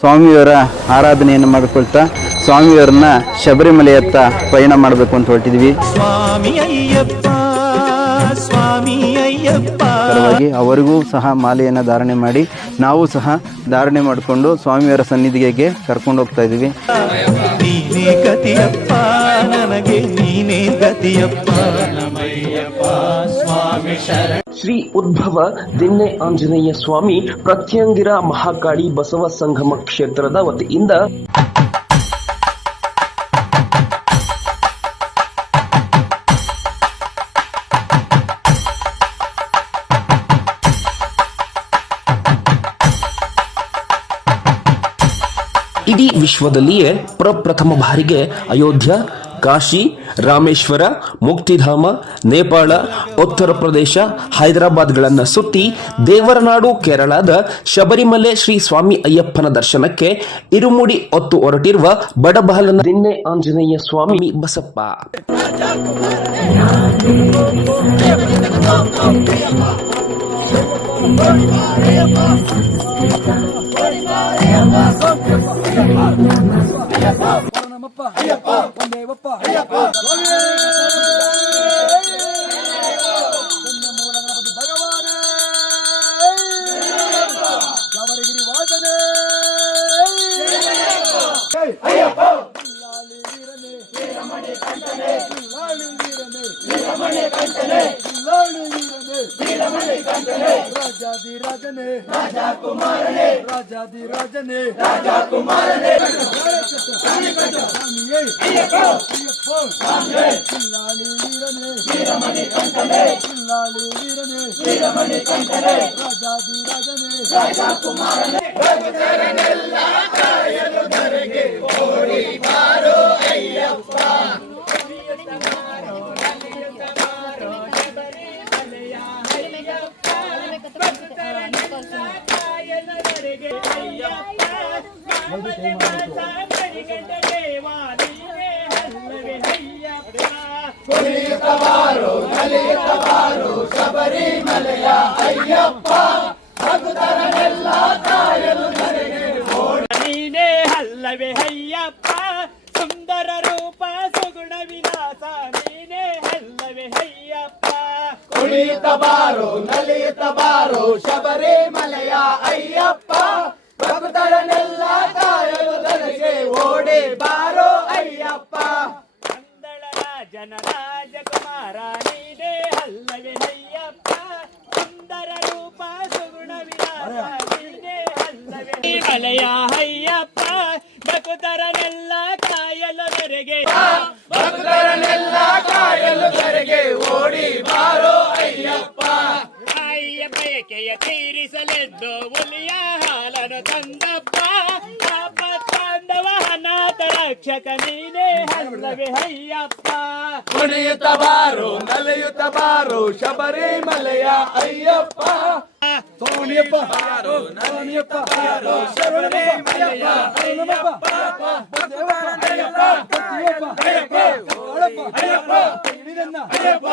ಸ್ವಾಮಿಯವರ ಆರಾಧನೆಯನ್ನು ಮಾಡಿಕೊಳ್ತಾ ಸ್ವಾಮಿಯವರನ್ನ ಶಬರಿಮಲೆಯತ್ತ ಪಯಣ ಮಾಡಬೇಕು ಅಂತ ಹೊರಟಿದ್ವಿ. ಸ್ವಾಮಿ ಅಯ್ಯಪ್ಪ ಸ್ವಾಮಿ ಅಯ್ಯಪ್ಪ ಪರವಾಗಿ ಅವರಿಗೂ ಸಹ ಮಾಲೆಯನ್ನು ಧಾರಣೆ ಮಾಡಿ ನಾವು ಸಹ ಧಾರಣೆ ಮಾಡಿಕೊಂಡು ಸ್ವಾಮಿಯವರ ಸನ್ನಿಧಿಗೆ ಕರ್ಕೊಂಡು ಹೋಗ್ತಾ ಇದ್ದೀವಿ. ನೀನೇ ಗತಿಯಪ್ಪ ನನಗೆ ನೀನೇ ಗತಿಯಪ್ಪ. ಶ್ರೀ ಉದ್ಭವ ದಿನ್ನೆ ಆಂಜನೇಯ ಸ್ವಾಮಿ ಪ್ರತ್ಯಂಗಿರ ಮಹಾಕಾಳಿ ಬಸವ ಸಂಗಮ ಕ್ಷೇತ್ರದ ವತಿಯಿಂದ ಇಡೀ ವಿಶ್ವದಲ್ಲಿಯೇ ಪ್ರಪ್ರಥಮ ಬಾರಿಗೆ ಅಯೋಧ್ಯ ಕಾಶಿ, ರಾಮೇಶ್ವರ, ಮುಕ್ತಿಧಾಮ, ನೇಪಾಳ, ಉತ್ತರ ಪ್ರದೇಶ, ಹೈದರಾಬಾದ್ಗಳನ್ನು ಸುತ್ತಿ ದೇವರನಾಡು, ಕೇರಳದ ಶಬರಿಮಲೆ ಶ್ರೀ ಸ್ವಾಮಿ ಅಯ್ಯಪ್ಪನ ದರ್ಶನಕ್ಕೆ ಇರುಮುಡಿ ಹೊತ್ತು ಹೊರಟಿರುವ ಬಡಬಹಲನ ನಿನ್ನೆ ಆಂಜನೇಯ ಸ್ವಾಮಿ ಬಸಪ್ಪ. நமப்பா ஐயப்பா. வந்தேவப்பா ஐயப்பா. ராஜனே ராஜா குமாரனே ராஜாதி ராஜனே ராஜா குமாரனே சாமியே ஐயப்போ. ஐயப்போ. சாமியே. பின்னாளி வீரனே. வீரமணி கண்டனே. பின்னாளி வீரனே. வீரமணி கண்டனே. ராஜாதி ராஜனே ராஜா குமாரனே பகுதரனெல்லாம் காயಲು தருகே ஓடி பாரோ ஐயப்பா. ವೀರನೇ ವೀರಮಣಿ ಕಂಠನೇ ರಾಜಾದಿರಾಜನೇ ರಾಜಾ ಕುಮಾರನೇ ನೀನೇ ಅಲ್ಲವೇ ಅಯ್ಯಪ್ಪ ಸುಂದರ ರೂಪ ಸುಗುಣ ವಿಲಾಸ ನೀನೇ ಅಲ್ಲವೇ ಅಯ್ಯಪ್ಪ ಕುಣಿತ ಬಾರೋ ನಲಿಯುತ್ತ ಬಾರೋ ಶಬರಿಮಲೆಯ ಅಯ್ಯಪ್ಪ. ಭಕ್ತರನ್ನೆಲ್ಲ ಕಾಯಲು ನನಗೆ ಓಡಿ ಬಾರೋ ಅಯ್ಯಪ್ಪ. ಕಂದಳ ರಾಜನ ರಾಜಕುಮಾರ ನೀನೇ ಅಲ್ಲವೇ ಅಯ್ಯಪ್ಪ. ಸುಂದರ ರೂಪ ಸುಗುಣ ವಿರಾಜ ನೀನೇ ಅಲ್ಲವೇ ಮಲೆಯ ಅಯ್ಯಪ್ಪ. ಭಕ್ತರನೆಲ್ಲ ಕಾಯಲು ನೆರೆಗೆ ಭಕ್ತರನೆಲ್ಲ ಕಾಯಲು ನನಗೆ ಓಡಿ ಬಾರೋ ರಕ್ಷಕ ನೀನೇ ಅಲ್ಲವೇ ಅಯ್ಯಪ್ಪ ಕುಣಿಯುತ್ತ ಬಾರೋ ನಲಿಯುತ್ತ ಬಾರೋ ಶಬರಿಮಲೆಯ ಅಯ್ಯಪ್ಪ ಸೋನಿಯಪ್ಪ ಬಾರೋ ನಲಿಯುತ್ತ ಬಾರೋ ಶಬರಿಮಲೆಯ ಅಯ್ಯಪ್ಪ ಭಕ್ತರನ್ನೆಲ್ಲ ಕಾಯಲು ನನಗೆ ಓಡಿ ಅಯ್ಯಪ್ಪ ಅಯ್ಯಪ್ಪ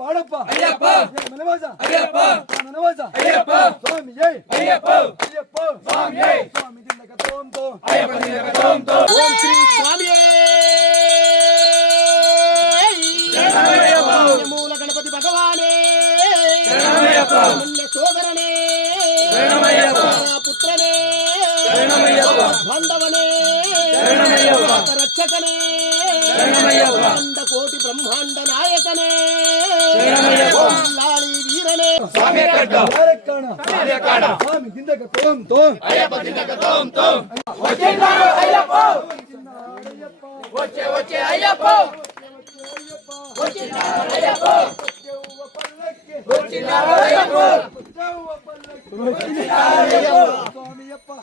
ಪಾಡಪ್ಪ ಅಯ್ಯಪ್ಪ ಮನವಾಸ ಅಯ್ಯಪ್ಪ ಮನವಾಸ ಅಯ್ಯಪ್ಪ ಸ್ವಾಮಿಯೇ ಅಯ್ಯಪ್ಪ ಅಯ್ಯಪ್ಪ ಸ್ವಾಮಿಯೇ ಸ್ವಾಮಿ ఓం శ్రీ స్వామి మూల గణపతి భగవానే సోదరనే పుత్రనే బాంధవనే రక్షకనే బ్రహ్మాండ కోటి బ్రహ్మాండ నాయకనే లాళీ వీరనే స్వామి కట్ట స్వామి దిందక తోం తోం. అయ్యప్ప దిందక తోం తోం. వచ్చినాడు అయ్యప్ప వచ్చే వచ్చే అయ్యప్ప వచ్చినాడు అయ్యప్ప వచ్చినాడు అయ్యప్ప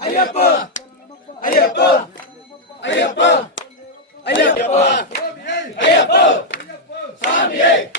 అయ్యప్ప అయ్యప్ప అయ్యప్ప అయ్యప్ప అయ్యప్ప స్వామి అయ్యప్ప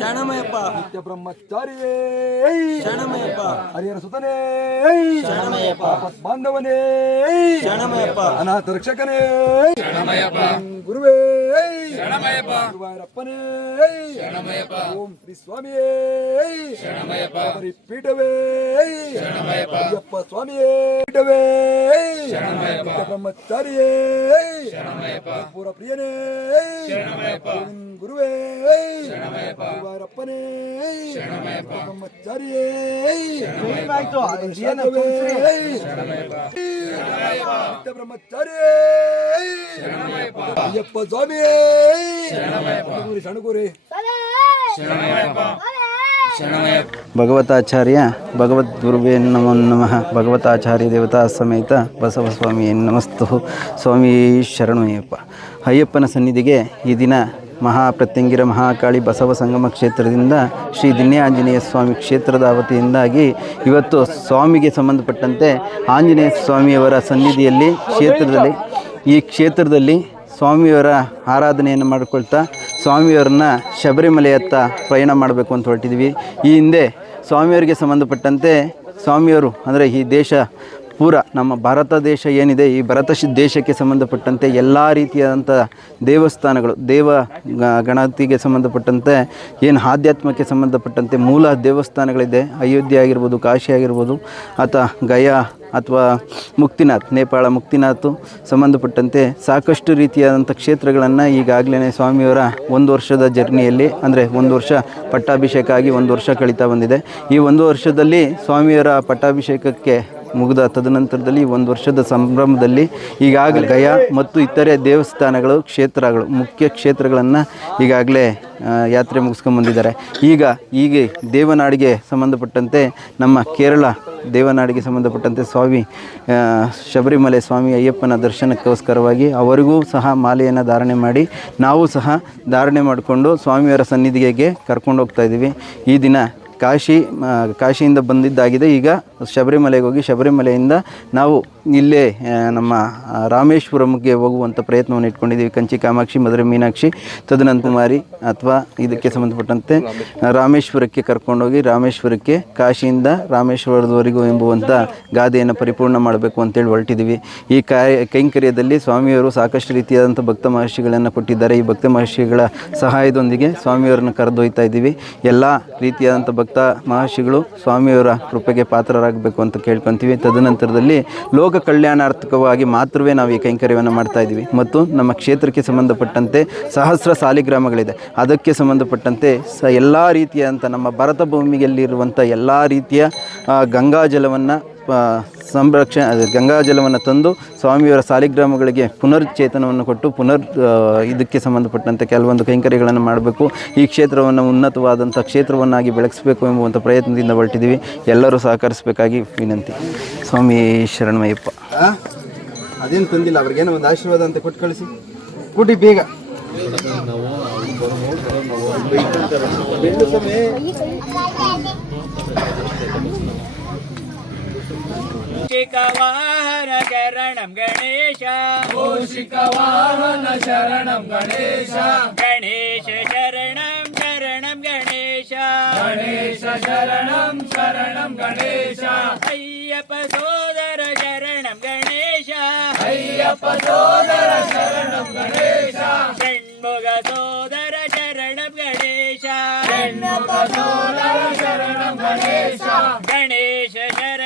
ಶರಣಮಯ್ಯಪ್ಪ ನಿತ್ಯ ಬ್ರಹ್ಮಚಾರಿಯೇ ಶರಣಮಯ್ಯಪ್ಪ ಹರಿಹರ ಸುತನೇ ಶರಣಮಯ್ಯಪ್ಪ ಬಾಂಧವನೇ ಶರಣಮಯ್ಯಪ್ಪ ಅನಾಥ ರಕ್ಷಕನೇ ಶರಣಮಯ್ಯಪ್ಪ ಗುರುವೇ ಶರಣಮಯ್ಯಪ್ಪ ಗುರುವಾರಪ್ಪನೇ ಶರಣಮಯ್ಯಪ್ಪ ಓಂ ಶ್ರೀ ಸ್ವಾಮಿಯೇ ಶರಣಮಯ್ಯಪ್ಪ ಪೀಠವೇ ಶರಣಮಯ್ಯಪ್ಪ ಅಯ್ಯಪ್ಪ ಸ್ವಾಮಿಯೇ ಪೀಠವೇ ಶರಣಮಯ್ಯಪ್ಪ ನಿತ್ಯ ಬ್ರಹ್ಮಚಾರಿಯೇ ಶರಣಮಯ್ಯಪ್ಪ ಪೂರ ಪ್ರಿಯನೇ ಶರಣಮಯ್ಯಪ್ಪ ಗುರುವೇ ಶರಣಮಯ್ಯಪ್ಪ ಗುರುವಾರಪ್ಪನೇ ಶರಣಮಯ್ಯಪ್ಪ ಬ್ರಹ್ಮಚಾರಿಯೇ ಶರಣಮಯ್ಯಪ್ಪ ನಿತ್ಯ ಬ್ರಹ್ಮಚಾರಿಯೇ ಅಯ್ಯಪ್ಪ ಸ್ವಾಮಿಯೇ ಶರಣಗುರಿ ಶರಣಗುರಿ ಭಗವತಾಚಾರ್ಯ ಭಗವದ್ ಗುರುವೇ ನಮೋ ನಮಃ. ಭಗವತಾಚಾರ್ಯ ದೇವತಾ ಸಮೇತ ಬಸವಸ್ವಾಮಿ ನಮಸ್ತು. ಸ್ವಾಮಿ ಶರಣಯ್ಯಪ್ಪ ಅಯ್ಯಪ್ಪನ ಸನ್ನಿಧಿಗೆ ಈ ದಿನ ಮಹಾಪ್ರತ್ಯಂಗಿರ ಮಹಾಕಾಳಿ ಬಸವ ಸಂಗಮ ಕ್ಷೇತ್ರದಿಂದ ಶ್ರೀ ದಿನ್ಯ ಆಂಜನೇಯ ಸ್ವಾಮಿ ಕ್ಷೇತ್ರದ ವತಿಯಿಂದಾಗಿ ಇವತ್ತು ಸ್ವಾಮಿಗೆ ಸಂಬಂಧಪಟ್ಟಂತೆ ಆಂಜನೇಯ ಸ್ವಾಮಿಯವರ ಸನ್ನಿಧಿಯಲ್ಲಿ ಕ್ಷೇತ್ರದಲ್ಲಿ ಈ ಕ್ಷೇತ್ರದಲ್ಲಿ ಸ್ವಾಮಿಯವರ ಆರಾಧನೆಯನ್ನು ಮಾಡಿಕೊಳ್ತಾ ಸ್ವಾಮಿಯವರನ್ನ ಶಬರಿಮಲೆಯತ್ತ ಪ್ರಯಾಣ ಮಾಡಬೇಕು ಅಂತ ಹೊರಟಿದ್ವಿ ಈ ಹಿಂದೆ ಸ್ವಾಮಿಯವರಿಗೆ ಸಂಬಂಧಪಟ್ಟಂತೆ ಸ್ವಾಮಿಯವರು, ಅಂದರೆ ಈ ದೇಶ ಪೂರ ನಮ್ಮ ಭಾರತ ದೇಶ ಏನಿದೆ, ಈ ಭಾರತ ದೇಶಕ್ಕೆ ಸಂಬಂಧಪಟ್ಟಂತೆ ಎಲ್ಲ ರೀತಿಯಾದಂಥ ದೇವಸ್ಥಾನಗಳು, ದೇವ ಗಣತಿಗೆ ಸಂಬಂಧಪಟ್ಟಂತೆ, ಏನು ಆಧ್ಯಾತ್ಮಕ್ಕೆ ಸಂಬಂಧಪಟ್ಟಂತೆ ಮೂಲ ದೇವಸ್ಥಾನಗಳಿದೆ, ಅಯೋಧ್ಯೆ ಆಗಿರ್ಬೋದು, ಕಾಶಿ ಆಗಿರ್ಬೋದು ಅಥವಾ ಗಯಾ ಅಥವಾ ಮುಕ್ತಿನಾಥ್, ನೇಪಾಳ ಮುಕ್ತಿನಾಥ್ ಸಂಬಂಧಪಟ್ಟಂತೆ ಸಾಕಷ್ಟು ರೀತಿಯಾದಂಥ ಕ್ಷೇತ್ರಗಳನ್ನು ಈಗಾಗಲೇ ಸ್ವಾಮಿಯವರ ಒಂದು ವರ್ಷದ ಜರ್ನಿಯಲ್ಲಿ, ಅಂದರೆ ಒಂದು ವರ್ಷ ಪಟ್ಟಾಭಿಷೇಕ ಆಗಿ ಒಂದು ವರ್ಷ ಕಳೀತಾ ಬಂದಿದೆ. ಈ ಒಂದು ವರ್ಷದಲ್ಲಿ ಸ್ವಾಮಿಯವರ ಪಟ್ಟಾಭಿಷೇಕಕ್ಕೆ ಮುಗಿದ ತದನಂತರದಲ್ಲಿ ಒಂದು ವರ್ಷದ ಸಂಭ್ರಮದಲ್ಲಿ ಈಗಾಗಲೇ ಗಯಾ ಮತ್ತು ಇತರೆ ದೇವಸ್ಥಾನಗಳು ಕ್ಷೇತ್ರಗಳು, ಮುಖ್ಯ ಕ್ಷೇತ್ರಗಳನ್ನು ಈಗಾಗಲೇ ಯಾತ್ರೆ ಮುಗಿಸ್ಕೊಂಬಂದಿದ್ದಾರೆ ಈಗ ಹೀಗೆ ದೇವನಾಡಿಗೆ ಸಂಬಂಧಪಟ್ಟಂತೆ ನಮ್ಮ ಕೇರಳ ದೇವನಾಡಿಗೆ ಸಂಬಂಧಪಟ್ಟಂತೆ ಸ್ವಾಮಿ ಶಬರಿಮಲೆ ಸ್ವಾಮಿ ಅಯ್ಯಪ್ಪನ ದರ್ಶನಕ್ಕೋಸ್ಕರವಾಗಿ ಅವರಿಗೂ ಸಹ ಮಾಲೆಯನ್ನು ಧಾರಣೆ ಮಾಡಿ, ನಾವು ಸಹ ಧಾರಣೆ ಮಾಡಿಕೊಂಡು ಸ್ವಾಮಿಯವರ ಸನ್ನಿಧಿಗೆ ಕರ್ಕೊಂಡು ಹೋಗ್ತಾ ಇದ್ದೀವಿ. ಈ ದಿನ ಕಾಶಿ ಕಾಶಿಯಿಂದ ಬಂದಿದ್ದಾಗಿದೆ. ಈಗ ಶಬರಿಮಲೆಗೆ ಹೋಗಿ ಶಬರಿಮಲೆಯಿಂದ ನಾವು ಇಲ್ಲೇ ನಮ್ಮ ರಾಮೇಶ್ವರಂಗೆ ಹೋಗುವಂಥ ಪ್ರಯತ್ನವನ್ನು ಇಟ್ಕೊಂಡಿದ್ದೀವಿ. ಕಂಚಿ, ಕಾಮಾಕ್ಷಿ, ಮಧುರೆ, ಮೀನಾಕ್ಷಿ, ತದನಂತಕುಮಾರಿ ಅಥವಾ ಇದಕ್ಕೆ ಸಂಬಂಧಪಟ್ಟಂತೆ ರಾಮೇಶ್ವರಕ್ಕೆ ಕರ್ಕೊಂಡೋಗಿ ರಾಮೇಶ್ವರಕ್ಕೆ ಕಾಶಿಯಿಂದ ರಾಮೇಶ್ವರದವರೆಗೂ ಎಂಬುವಂಥ ಗಾದೆಯನ್ನು ಪರಿಪೂರ್ಣ ಮಾಡಬೇಕು ಅಂತೇಳಿ ಹೊರಟಿದ್ದೀವಿ. ಈ ಕಾರ್ಯ ಕೈಂಕರ್ಯದಲ್ಲಿ ಸ್ವಾಮಿಯವರು ಸಾಕಷ್ಟು ರೀತಿಯಾದಂಥ ಭಕ್ತ ಮಹರ್ಷಿಗಳನ್ನು ಕೊಟ್ಟಿದ್ದಾರೆ. ಈ ಭಕ್ತ ಮಹರ್ಷಿಗಳ ಸಹಾಯದೊಂದಿಗೆ ಸ್ವಾಮಿಯವರನ್ನು ಕರೆದೊಯ್ತಾ ಇದ್ದೀವಿ. ಎಲ್ಲ ರೀತಿಯಾದಂಥ ಮಹರ್ಷಿಗಳು ಸ್ವಾಮಿಯವರ ಕೃಪೆಗೆ ಪಾತ್ರರಾಗಬೇಕು ಅಂತ ಕೇಳ್ಕೊತೀವಿ. ತದನಂತರದಲ್ಲಿ ಲೋಕ ಕಲ್ಯಾಣಾರ್ಥಕವಾಗಿ ಮಾತ್ರವೇ ನಾವು ಈ ಕೈಂಕರ್ಯವನ್ನು ಮಾಡ್ತಾ ಇದ್ದೀವಿ. ಮತ್ತು ನಮ್ಮ ಕ್ಷೇತ್ರಕ್ಕೆ ಸಂಬಂಧಪಟ್ಟಂತೆ ಸಹಸ್ರ ಸಾಲಿಗ್ರಾಮಗಳಿದೆ ಅದಕ್ಕೆ ಸಂಬಂಧಪಟ್ಟಂತೆ ಸ ಎಲ್ಲ ರೀತಿಯಾದಂಥ ನಮ್ಮ ಭರತ ಭೂಮಿಯಲ್ಲಿರುವಂಥ ಎಲ್ಲ ರೀತಿಯ ಗಂಗಾಜಲವನ್ನು ಗಂಗಾ ಜಲವನ್ನು ಸಂರಕ್ಷಣೆ ಅದು ಗಂಗಾ ಜಲವನ್ನು ತಂದು ಸ್ವಾಮಿಯವರ ಸಾಲಿಗ್ರಾಮಗಳಿಗೆ ಪುನರ್ಚೇತನವನ್ನು ಕೊಟ್ಟು ಪುನರ್ ಇದಕ್ಕೆ ಸಂಬಂಧಪಟ್ಟಂತೆ ಕೆಲವೊಂದು ಕೈಂಕರ್ಯಗಳನ್ನು ಮಾಡಬೇಕು. ಈ ಕ್ಷೇತ್ರವನ್ನು ಉನ್ನತವಾದಂಥ ಕ್ಷೇತ್ರವನ್ನಾಗಿ ಬೆಳೆಸಬೇಕು ಎಂಬುವಂಥ ಪ್ರಯತ್ನದಿಂದ ಹೊರಟಿದ್ದೀವಿ. ಎಲ್ಲರೂ ಸಹಕರಿಸಬೇಕಾಗಿ ವಿನಂತಿ. ಸ್ವಾಮಿ ಶರಣಮಯ್ಯಪ್ಪ. ಅದೇನು ತಂದಿಲ್ಲ ಅವ್ರಿಗೇನೋ ಒಂದು ಆಶೀರ್ವಾದ ಅಂತ ಕೊಟ್ಟು ಕಳಿಸಿ. ಕೊಡಿ ಬೇಗ. மூஷிகவாहन शरणं गणेश मूषिकवाहन शरणं गणेश गणेश शरणं शरणं गणेश गणेश शरणं शरणं गणेश अय्यप सोदर शरणं गणेश अय्यप सोदर शरणं गणेश षण्मुग सोदर शरणं गणेश षण्मुग सोदर शरणं गणेश गणेश शरण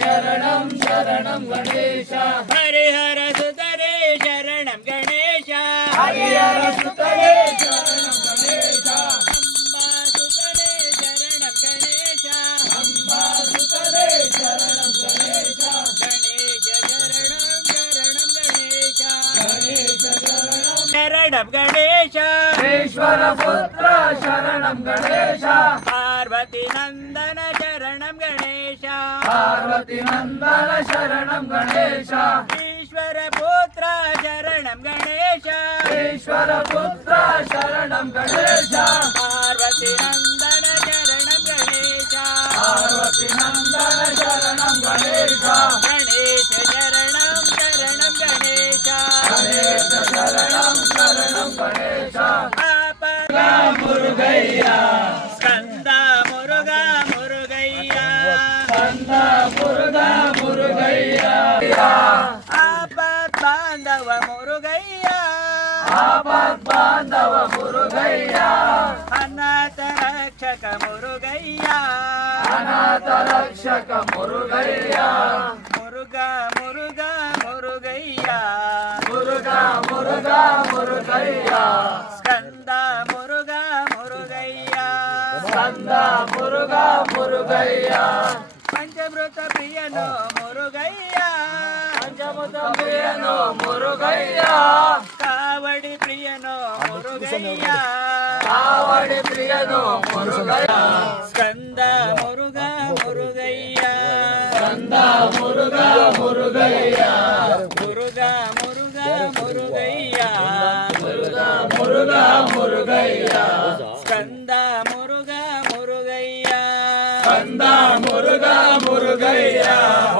sharanam sharanam ganesha hari hara sutare sharanam ganesha hari hara sutare sharanam ganesha amba sutare sharanam ganesha amba sutare sharanam ganesha ganesha sharanam sharanam ganesha ganesha sharanam sharanam ganesha ishwara putra sharanam ganesha parvati Parvati Nandana சரணம் கணேஷா ஈஸ்வர புத்ரா சரணம் கணேஷா ஈஸ்வர புத்ரா சரணம் கணேஷா பார்வதி நந்த రక్షక మురుగయ్యా. మురుగా మురుగా మురుగయ్యా. మురుగా మురుగా మురుగయ్యా. స్కంద మురుగా మురుగయ్యా. స్కంద మురుగా మురుగయ్యా. పంచమృత ప్రియను మురుగయ్యా. పంచమృత ప్రియను మురుగయ్యా. కావడి ప్రియను మురుగయ్యా. ஸ்கந்த முருக முருகையா ஸ்கந்த முருக முருகையா முருக முருக முருகையா முருக முருக முருகையா ஸ்கந்த முருக முருகையா ஸ்கந்த முருக முருகையா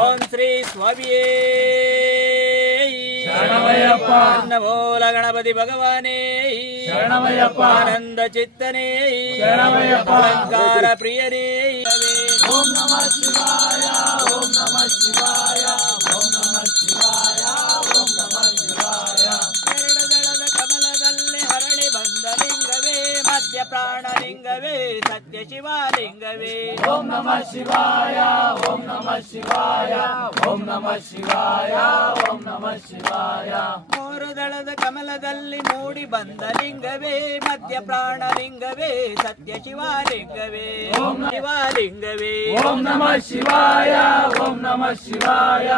ஓம் ஸ்ரீ சுவாமியே శరణమయ్యప్ప అన్నమూల గణపతి భగవానే శరణమయ్యప్ప ఆనంద చిత్తనే శరణమయ్యప్ప అలంకార ప్రియనే. ఓం నమ శివాయ. ఓం నమ శివాయ. ఓం నమ శివాయ. आद्य प्राणलिङ्गवे सत्यशिवालिङ्गवे। ॐ नमः शिवाय, ओम नमः शिवाय ॐ नमः शिवाय ॐ नमः शिवाय। ಶಿವಾಯ ಮೂರು ದಳದ ಕಮಲದಲ್ಲಿ ಮೂಡಿ ಬಂದ ಲಿಂಗವೇ ಮಧ್ಯ ಪ್ರಾಣ ಲಿಂಗವೇ ಸತ್ಯ ಶಿವಲಿಂಗವೇ ಶಿವಲಿಂಗವೇ ಓಂ ನಮಃ ಶಿವಾಯ ಓಂ ನಮಃ ಶಿವಾಯ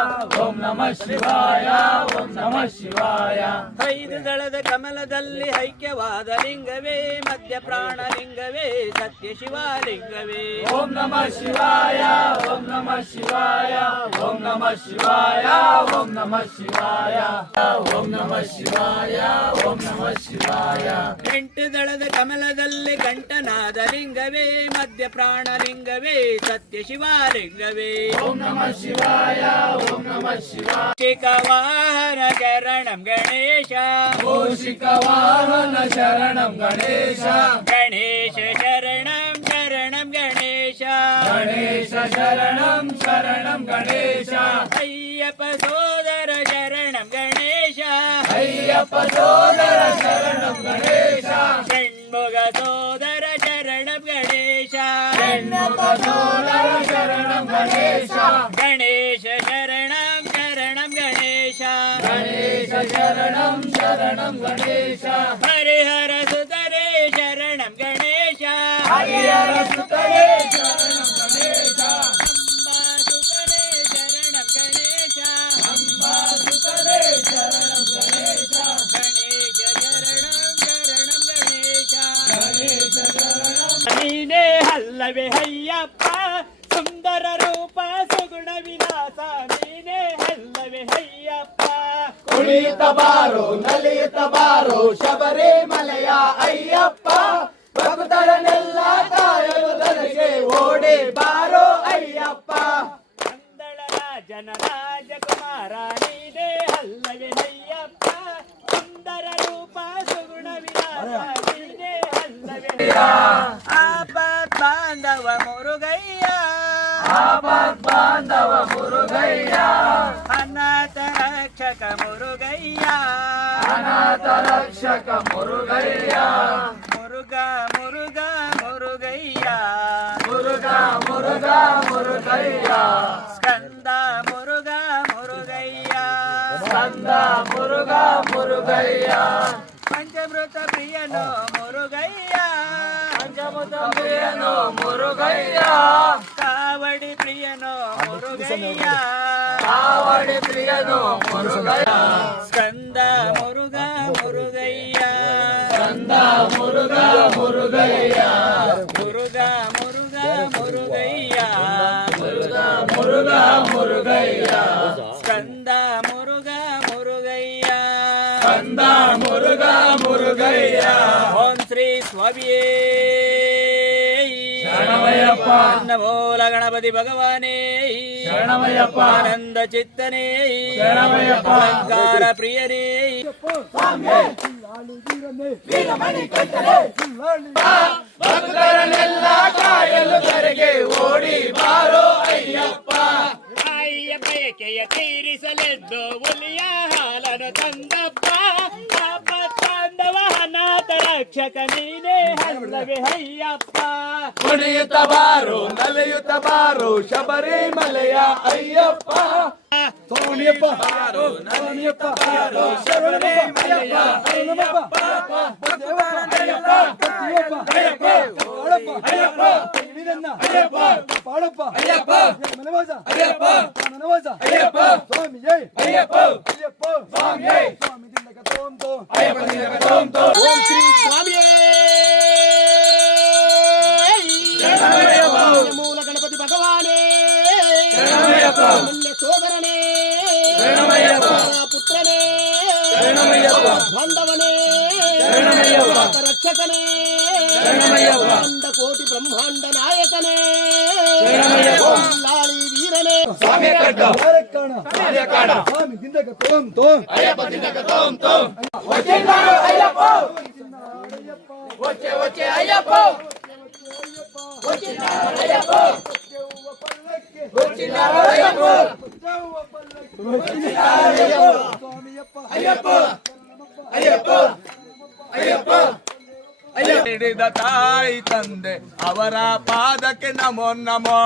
ಓಂ ನಮಃ ಶಿವಾಯ ಓಂ ನಮಃ ಶಿವಾಯ ಐದು ದಳದ ಕಮಲದಲ್ಲಿ ಐಕ್ಯವಾದ ಲಿಂಗವೇ ಮಧ್ಯ ಪ್ರಾಣ ಲಿಂಗವೇ ಸತ್ಯ ಶಿವಲಿಂಗವೇ ಓಂ ನಮಃ ಶಿವಾಯ ಓಂ ನಮಃ ಶಿವಾಯ ಓಂ ನಮಃ ಶಿವಾಯ ಓಂ ನಮಃ ಶಿವಾಯ ಓಂ ನಮಃ ಶಿವಾಯ ಓಂ ನಮಃ ಶಿವಾಯ. ಎಂಟು ದಳದ ಕಮಲದಲ್ಲಿ ಕಂಠನಾದ ಲಿಂಗವೇ ಮಧ್ಯ ಪ್ರಾಣ ಲಿಂಗವೇ ಸತ್ಯ ಶಿವಲಿಂಗವೇ ಓಂ ನಮಃ ಶಿವಾಯ ಓಂ ನಮಃ ಶಿವಾಯ. ಶಿಕವಾಹನ ಶರಣಂ ಗಣೇಶ. ಓ ಶಿಕವಾಹನ ಶರಣಂ ಗಣೇಶ. ಗಣೇಶ ಶರಣಂ ಶರಣಂ ಗಣೇಶ. ಗಣೇಶ ಶರಣಂ ಶರಣಂ ಗಣೇಶ. ಅಯ್ಯಪ್ಪ ಗಣೇಶ ஐயப்ப சோதர சரணம் கணேசா. செண்முக சோதர சரணம் கணேசா. செண்முக சோதர சரணம் கணேசா. கணேச சரணம் சரணம் கணேசா. கணேச சரணம் சரணம் கணேசா. ஹரிஹர சுதரே சரணம் கணேசா. ஹரிஹர சுதரே சரணம் ಅಲ್ಲವೇ ಅಯ್ಯಪ್ಪ, ಸುಂದರ ರೂಪ, ಸುಗುಣ ವಿಲಾಸ ನೀನೇ ಅಲ್ಲವೇ ಅಯ್ಯಪ್ಪ. ಕುಣಿತ ಬಾರೋ ನಲಿಯುತ್ತ ಬಾರೋ ಶಬರಿಮಲೆಯ ಅಯ್ಯಪ್ಪ. ಭಕ್ತರನ್ನೆಲ್ಲ ಕಾಯಲು ನನಗೆ ಓಡಿ வணக்க முருகையா. முருகா முருகா முருகையா. முருகா முருகா முருகையா. ஸ்கந்தா முருகா முருகையா. ஸ்கந்தா முருகா முருகையா. பஞ்சமிருத பிரியனோ முருகையா. பஞ்சமிருத பிரியனோ முருகையா. காவடி பிரியனோ முருகையா. காவடி பிரியனோ முருகையா. முருகா முருகையா. முருகா முருகா முருகையா. முருகா முருகா முருகையா. ஸ்கந்தா முருகா முருகையா. ஓம் ஸ்ரீ சுவாமியே. நமோ கணபதி பகவானே. ಶರಣಮಯ್ಯಪ್ಪ. ಆನಂದ ಚಿತ್ತನೇ. ಶರಣಮಯ್ಯಪ್ಪ. ಅಲಂಕಾರ ಪ್ರಿಯನೇ. ಬಯಕೆಯ ತೀರಿಸಲೆದ್ದು ಹುಲಿಯ ಹಾಲನು ತಂದಪ್ಪ. ಪಾಪ ತಾಂಡವ ಅನಾಥ ರಕ್ಷಕ ನೀನೇ. ಅಲ್ಲವೇ ಅಯ್ಯಪ್ಪ ಕುಣಿಯುತ್ತ ಬಾರು ನಲಿಯುತ್ತ ಬಾರು ಶಬರಿಮಲೆಯ ಅಯ್ಯಪ್ಪ ಸೋನಿಯಪ್ಪ ಬಾರು ನಲಿಯುತ್ತ ಬಾರು ಶಬರಿಮಲೆಯ ಅಯ್ಯಪ್ಪ ಅಯ್ಯಪ್ಪ ಅಯ್ಯಪ್ಪ ಅಯ್ಯಪ್ಪ ಅಯ್ಯಪ್ಪ ಪಾಡಪ್ಪ ಅಯ್ಯಪ್ಪ ಮನವಾಸ ಅಯ್ಯಪ್ಪ ಮನವಾಸ ಅಯ್ಯಪ್ಪ ಸ್ವಾಮಿಯೇ ಅಯ್ಯಪ್ಪ ಅಯ್ಯಪ್ಪ ಸ್ವಾಮಿಯೇ ಸ್ವಾಮಿ ದಿಂದಕ ತೋಂ ತೋ ಅಯ್ಯಪ್ಪ ದಿಂದಕ ತೋಂ ತೋ ಓಂ ಶ್ರೀ ಸ್ವಾಮಿಯೇ మూల గణపతి భగవానే. సోదరనే. పుత్రనే బాంధవనే రక్షకనే బ్రహ్మాండ కోటి బ్రహ్మాండ నాయకనే. లాళీ వీరనే. ಅವರ ಪಾದಕ್ಕೆ ನಮೋ ನಮೋ.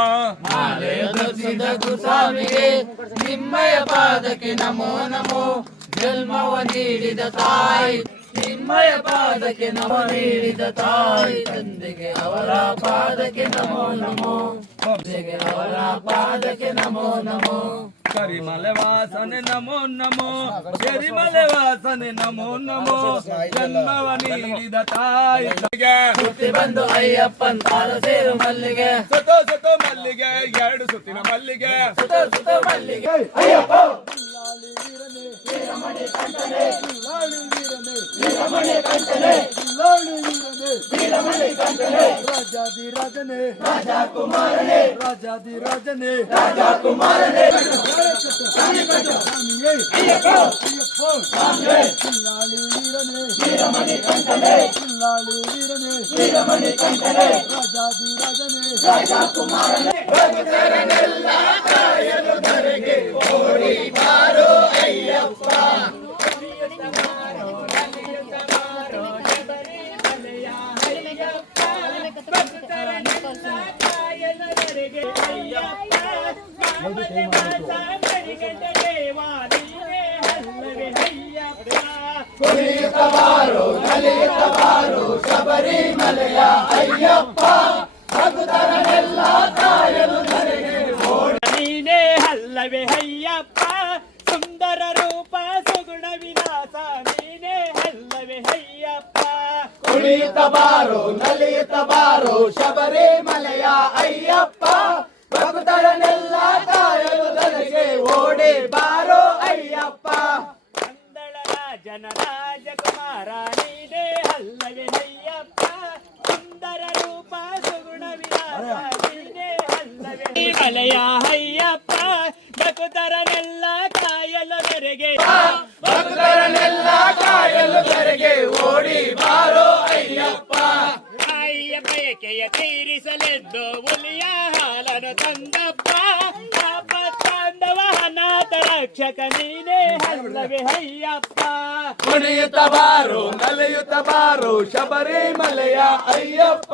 ಸ್ವಾಮಿಗೆ ನಿಮ್ಮಯ ಪಾದಕ್ಕೆ ನಮೋ ನಮೋ. ಜನ್ಮವ ನೀಡಿದ ತಾಯಿ, ನಿಮ್ಮಯ ಪಾದಕ್ಕೆ ನಮೋ ನೀಡಿದ ತಾಯಿ. ತಂದೆಗೆ ಅವರ ಪಾದಕ್ಕೆ ನಮೋ ನಮೋ. ಅವರ ಪಾದಕ್ಕೆ ನಮೋ ನಮೋ. ಕರಿಮಲೆ ವಾಸನೆ ನಮೋ ನಮೋ ಕರಿಮಲೆ ವಾಸನೆ ನಮೋ ನಮೋ ಜನ್ಮವ ನೀಡಿದ ತಾಯಿ ಸುತ್ತಿ ಬಂದು ಅಯ್ಯಪ್ಪನ್ ಪಾದ ಸೇರು ಮಲ್ಲಿಗೆ. ಸುತ್ತೋ ಸುತ್ತೋ ಮಲ್ಲಿಗೆ ಎರಡು ಸುತ್ತಿನ ಮಲ್ಲಿಗೆ. ಸುತ ಸುತ ಮಲ್ಲಿಗೆ. ರಾಜಾದಿ ರಾಜನೇ ರಾಜಾ ಕುಮಾರನೇ ರಾಜಾದಿ ರಾಜನೇ ರಾಜಾ ಕುಮಾರನೇ ಸ್ವಾಮಿಯೇ ಅಯ್ಯಪ್ಪ ಅಯ್ಯಪ್ಪ ಸ್ವಾಮಿಯೇ ಕಿಲ್ಲಾಳಿ ವೀರನೇ ವೀರಮಣಿ ಕಂಠನೇ ಕಿಲ್ಲಾಳಿ ವೀರನೇ ವೀರಮಣಿ ಕಂಠನೇ ಅಯ್ಯಪ್ಪ ರಾಜನೇ ರಾಜಾ ಕುಮಾರನೇ ನೀನೇ ಅಲ್ಲವೇ ಅಯ್ಯಪ್ಪ ಸುಂದರ ರೂಪ ಸುಗುಣ ವಿಲಾಸ ನೀನೇ ಅಲ್ಲವೇ ಅಯ್ಯಪ್ಪ ಕುಣಿಯುತ್ತ ಬಾರೋ ನಲಿಯುತ್ತ ಬಾರೋ ಶಬರಿಮಲೆಯ ಅಯ್ಯಪ್ಪ. ಭಕ್ತರನ್ನೆಲ್ಲ ಕಾಯಲು ನನಗೆ ಓಡಿ ಬಾರೋ ಅಯ್ಯಪ್ಪ. ಕಂದಳ ರಾಜನ ರಾಜಕುಮಾರ ನೀನೇ ಅಲ್ಲವೇ ಅಯ್ಯಪ್ಪ. ಸುಂದರ ರೂಪ ಸುಗುಣ ವಿಲಾಸ ನೀನೇ ಅಲ್ಲವೇ ಮಲೆಯ ಅಯ್ಯಪ್ಪ. ಭಕ್ತರನ್ನೆಲ್ಲ ಕಾಯಲು ನೆರೆಗೆ ಭಕ್ತರನ್ನೆಲ್ಲ ಕಾಯಲು ನನಗೆ ಓಡಿ ಬಾರೋ ಅಯ್ಯಪ್ಪ. ಅಯ್ಯಪ್ಪಯಕೆಯ ತೀರಿಸಲೆದ್ದು ಹುಲಿಯ ಹಾಲನು ತಂದಪ್ಪ ಪಾಪ ತಾಂಡವ, ಅನಾಥ ರಕ್ಷಕ ನೀನೇ ಹಲ್ಲಗೆ ಅಯ್ಯಪ್ಪ. ಕುಣಿಯುತ್ತ ಬಾರೋ, ನಲಿಯುತ್ತ ಬಾರೋ ಶಬರಿಮಲೆಯ ಅಯ್ಯಪ್ಪ.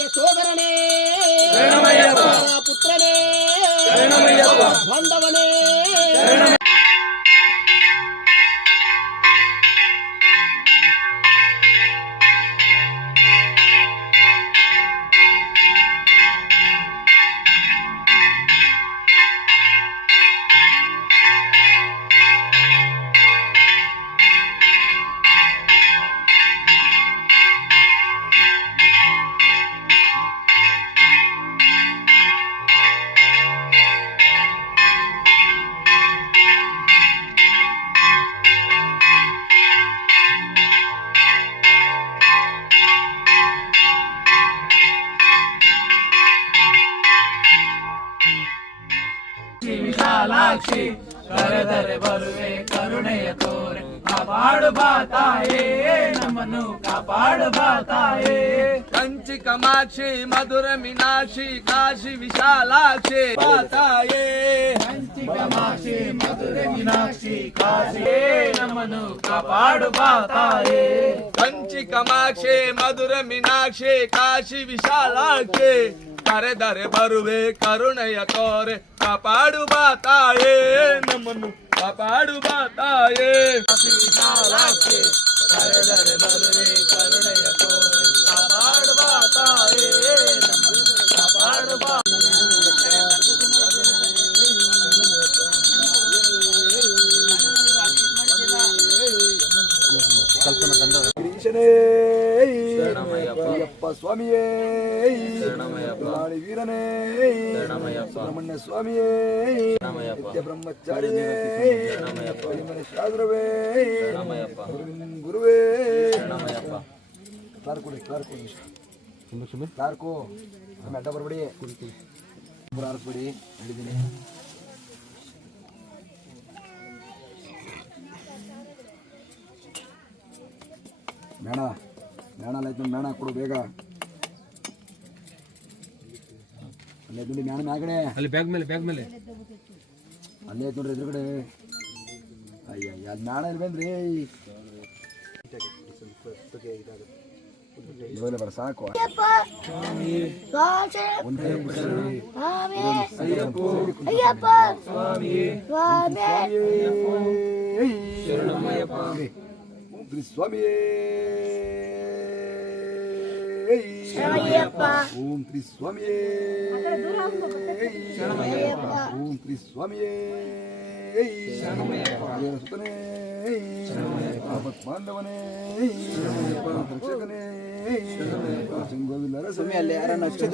ವಿಶಾಲಾಕ್ಷಿ ಕರೆದರೆ ಬರುವೆ ಕರುಣೆಯ ತೋರೆ. ಕಾಪಾಡು ಬಾ ತಾಯೇ ನಮ್ಮನ್ನು ಕಾಪಾಡು ಬಾ ತಾಯೇ. ಕಂಚಿ ಕಮಾಕ್ಷಿ ಮಧುರ ಮೀನಾಕ್ಷಿ ಕಾಶಿ ವಿಶಾಲಾಕ್ಷಿ. ಬಾತಾಯೇ ಕಂಚಿ ಕಮಾಕ್ಷಿ ಮಧುರ ಮೀನಾಕ್ಷಿ ಕಾಶಿ. ನಮ್ಮನ್ನು ಕಾಪಾಡು ಬಾ ತಾಯೇ. ಕಂಚಿ ಕಮಾಕ್ಷಿ ಮಧುರ ಮೀನಾಕ್ಷಿ ಕಾಶಿ ವಿಶಾಲಾಕ್ಷಿ. ಕರೆದರೆ ಬರುವೆ ಕರುಣೆಯ ತೋರೆ ಕಾಪಾಡು ಬಾ ತಾಯೇ ನಮ್ಮನ್ನು ಕಾಪಾಡು ಬಾ ತಾಯೇ ವಿಶಾಲಾಕ್ಷಿ ಕರೆದರೆ ಬರುವೆ ಕರುಣೆಯ ತೋರೆ ಕಾಪಾಡು ಬಾ ತಾಯೇ ನಮ್ಮನ್ನು ಕಾಪಾಡು ಬಾ ಸ್ವಾಮಿಯೇ ರಾಣಿ ವೀರನೇ ಸುಬ್ರಹ್ಮಣ್ಯ ಸ್ವಾಮಿಯೇ ನಿತ್ಯ ಬ್ರಹ್ಮಚಾರಿಯೇ ಶಾಸ್ತ್ರವೇ ಗುರುವೇ. ಕ್ಲಾರ್ಕ್ ಕೊಡಿ ಕ್ಲಾರ್ಕ್ ಕೊಡಿ. ಕ್ಲಾರ್ಕು ಆಮೇಲೆ ಅಡ್ಡ ಬರಬೇಡಿ. ಕುರಿತಿ ಹಾರಿಸ್ಬಿಡಿ ಹಿಡಿದೀನಿ ಮೇಣ ಮೇಣ ಆಯ್ತು ಮೇಣ ಕೊಡು ಬೇಗ ಅಲ್ಲೇ ಬಿಡಿ ಮೇಣ ಮ್ಯಾಗಡೆ ಅಲ್ಲಿ ಬ್ಯಾಗ್ ಮೇಲೆ ಬ್ಯಾಗ್ ಮೇಲೆ ಅಲ್ಲೇ ಆಯ್ತು ನೋಡ್ರಿ ಎದುರುಗಡೆ ಅಯ್ಯ ಅದು ಮೇಣ ಇಲ್ಲಿ ಬಂದ್ರಿ ಇವಾಗಲೇ ಬರ ಸಾಕು ಅಯ್ಯಪ್ಪ ಸ್ವಾಮಿ ಒಂದು. ಸ್ವಾಮಿ ಅಯ್ಯಪ್ಪ ಸ್ವಾಮಿ ಶ್ರೀ ಸ್ವಾಮಿಯೇ శరణయ్యప్ప ఓం శ్రీ స్వామియే శరణయ్యప్ప ఓం శ్రీ స్వామియే శరణయ్యప్ప పాండవనే రక్షకనే శరణయ్యప్ప సింగోవిల రసమే అల్లే అరణ అక్షిత